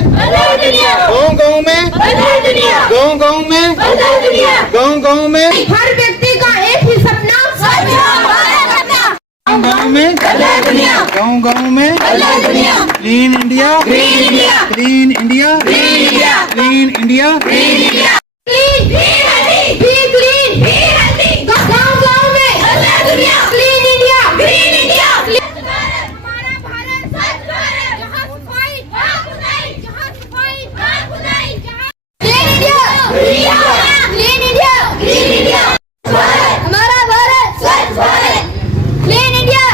गाँव में, गाँव में, गाँव में हर व्यक्ति का एक ही सपना, गाँव में, गाँव में clean India, clean India, clean India, गाँव में क्लीन इंडिया, हमारा भारत स्वच्छ भारत, जहाँ सफाई वहाँ खुदाई, जहाँ सफाई वहाँ खुदाई, जहाँ क्लीन इंडिया, हमारा भारत स्वच्छ भारत, क्लीन इंडिया,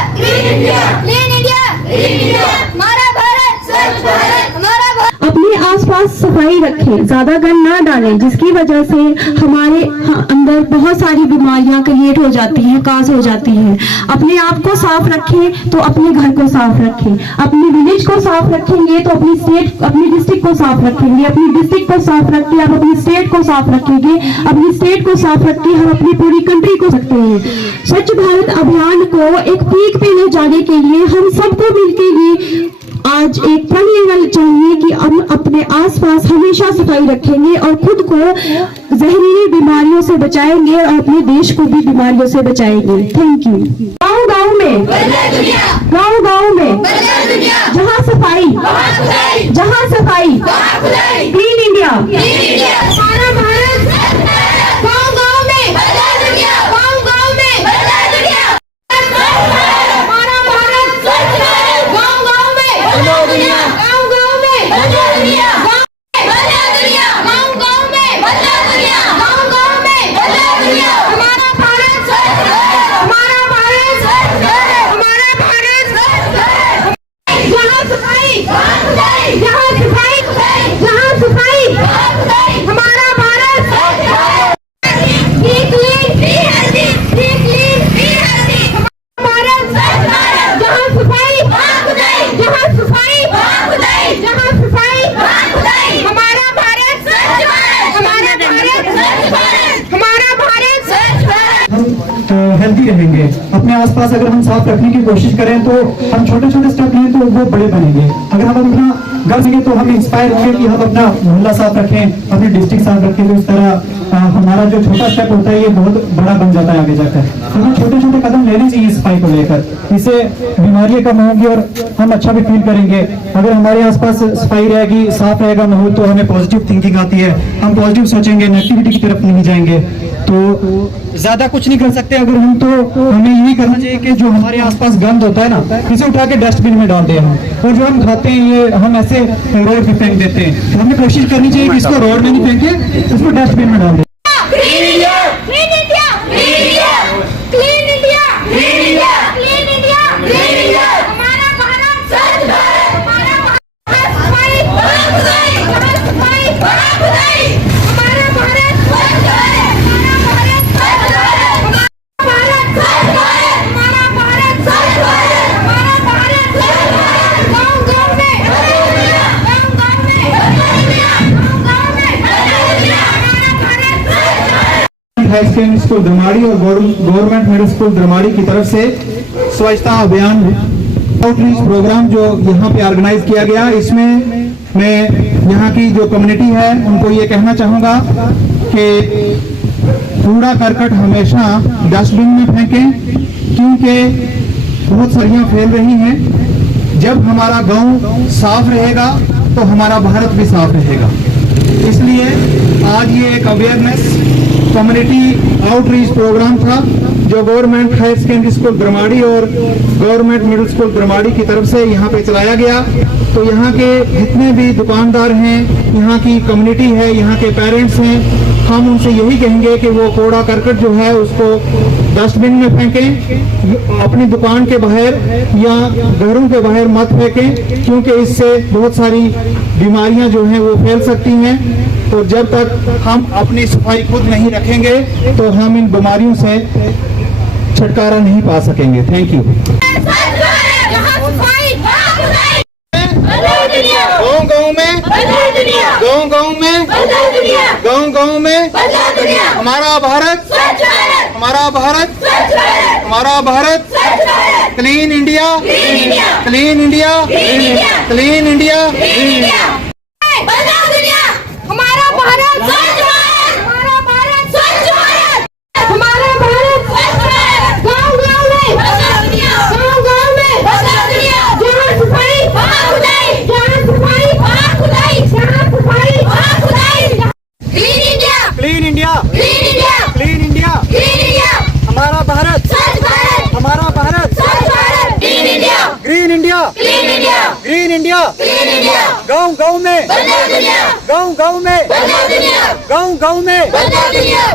हमारा भारत स्वच्छ भारत, हमारा भारत। अपने आसपास सफाई रखें, ज्यादा गंद ना डालें, जिसकी वजह से हमारे अंदर बहुत सारी बीमारियां क्रिएट हो जाती हैं, काज हो जाती हैं। अपने आप को साफ रखें तो अपने घर को साफ रखें, अपनी विलेज को साफ रखेंगे तो अपनी स्टेट, अपनी डिस्ट्रिक्ट को साफ रखेंगे, अपनी डिस्ट्रिक्ट को साफ रख के आप अपनी स्टेट को साफ रखेंगे, अपनी स्टेट को साफ रख के हम अपनी पूरी कंट्री को सकते हैं। स्वच्छ भारत अभियान को एक पीक पे ले जाने के लिए हम सबको मिलकर ये आज एक प्रण लेना चाहिए कि हम अपने आसपास हमेशा सफाई रखेंगे और खुद को जहरीली बीमारियों से बचाएंगे और अपने देश को भी बीमारियों से बचाएंगे। Thank you. गाँव में, गाँव में जहाँ सफाई, क्लीन इंडिया, हमारा भारत गाँव में, हमारा भारत गाँव में, हेल्दी रहेंगे। अपने आसपास अगर हम साफ रखने की कोशिश करें तो हम छोटे छोटे स्टेप लें तो वो बड़े बनेंगे। अगर हम अपना घर से तो हम इंस्पायर होंगे कि हम अपना मोहल्ला साफ रखें, अपनी डिस्ट्रिक्ट साफ रखें। तो इस तरह हमारा जो छोटा स्टेप होता है ये बहुत बड़ा बन जाता है आगे जाकर। तो हमें छोटे छोटे कदम लेने चाहिए सफाई को लेकर, इससे बीमारियां कम होंगी और हम अच्छा भी फील करेंगे। अगर हमारे आसपास सफाई रहेगी, साफ रहेगा माहौल, तो हमें पॉजिटिव थिंकिंग आती है, हम पॉजिटिव सोचेंगे, नेगेटिविटी की तरफ नहीं जाएंगे। तो ज्यादा कुछ नहीं कर सकते अगर हम, तो हमें यही करना चाहिए कि जो हमारे आसपास गंद होता है ना, इसे उठा के डस्टबिन में डाल दें हम। और जो हम खाते हैं ये हम ऐसे रोड पे फेंक देते हैं, तो हमें कोशिश करनी चाहिए कि इसको रोड में नहीं फेंके, इसको डस्टबिन में डाल दें। हाई सेकेंडरी स्कूल धर्माड़ी और गवर्नमेंट मिडिल स्कूल धर्माड़ी की तरफ से स्वच्छता अभियान आउटरीच प्रोग्राम जो यहाँ पे ऑर्गेनाइज किया गया, इसमें मैं यहाँ की जो कम्युनिटी है उनको ये कहना चाहूँगा कि कूड़ा करकट हमेशा डस्टबिन में फेंकें, क्योंकि बहुत सड़ियाँ फैल रही हैं। जब हमारा गांव साफ रहेगा तो हमारा भारत भी साफ रहेगा। इसलिए आज ये एक अवेयरनेस कम्युनिटी आउटरीच प्रोग्राम था जो गवर्नमेंट हायर सेकेंडरी स्कूल धर्माड़ी और गवर्नमेंट मिडिल स्कूल धर्माड़ी की तरफ से यहाँ पे चलाया गया। तो यहाँ के जितने भी दुकानदार हैं, यहाँ की कम्युनिटी है, यहाँ के पेरेंट्स हैं, हम उनसे यही कहेंगे कि वो कूड़ा करकट जो है उसको डस्टबिन में फेंकें, अपनी दुकान के बाहर या घरों के बाहर मत फेंकें, क्योंकि इससे बहुत सारी बीमारियां जो हैं वो फैल सकती हैं। तो जब तक हम अपनी सफाई खुद नहीं रखेंगे तो हम इन बीमारियों से छुटकारा नहीं पा सकेंगे। Thank you. गाँव में हमारा भारत, हमारा भारत, हमारा Bharat clean India, clean India, clean India. India green India clean India गांव गांव में बदला दुनिया गांव गांव में बदला दुनिया गांव गांव में बदला दुनिया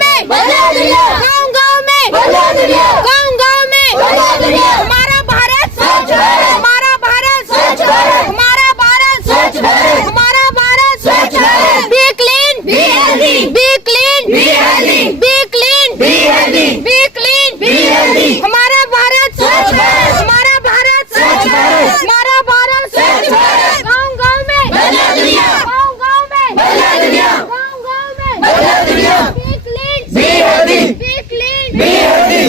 में बदला दुनिया गाँव में बदला दुनिया गाँव में बदला दुनिया हमारा भारत स्वच्छ भारत हमारा भारत स्वच्छ भारत हमारा भारत स्वच्छ भारत हमारा भारत स्वच्छ Bharat B clean be healthy be clean be healthy be clean be healthy be clean be healthy हमारा भारत स्वच्छ भारत हमारा भारत स्वच्छ भारत हमारा भारत स्वच्छ भारत गाँव में बदला दुनिया गाँव में बदला दुनिया गाँव में बदला दुनिया B clean be healthy be clean be healthy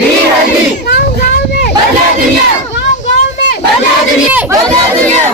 be healthy गाँव में बदला दुनिया गाँव में बदला दुनिया बदला दुनिया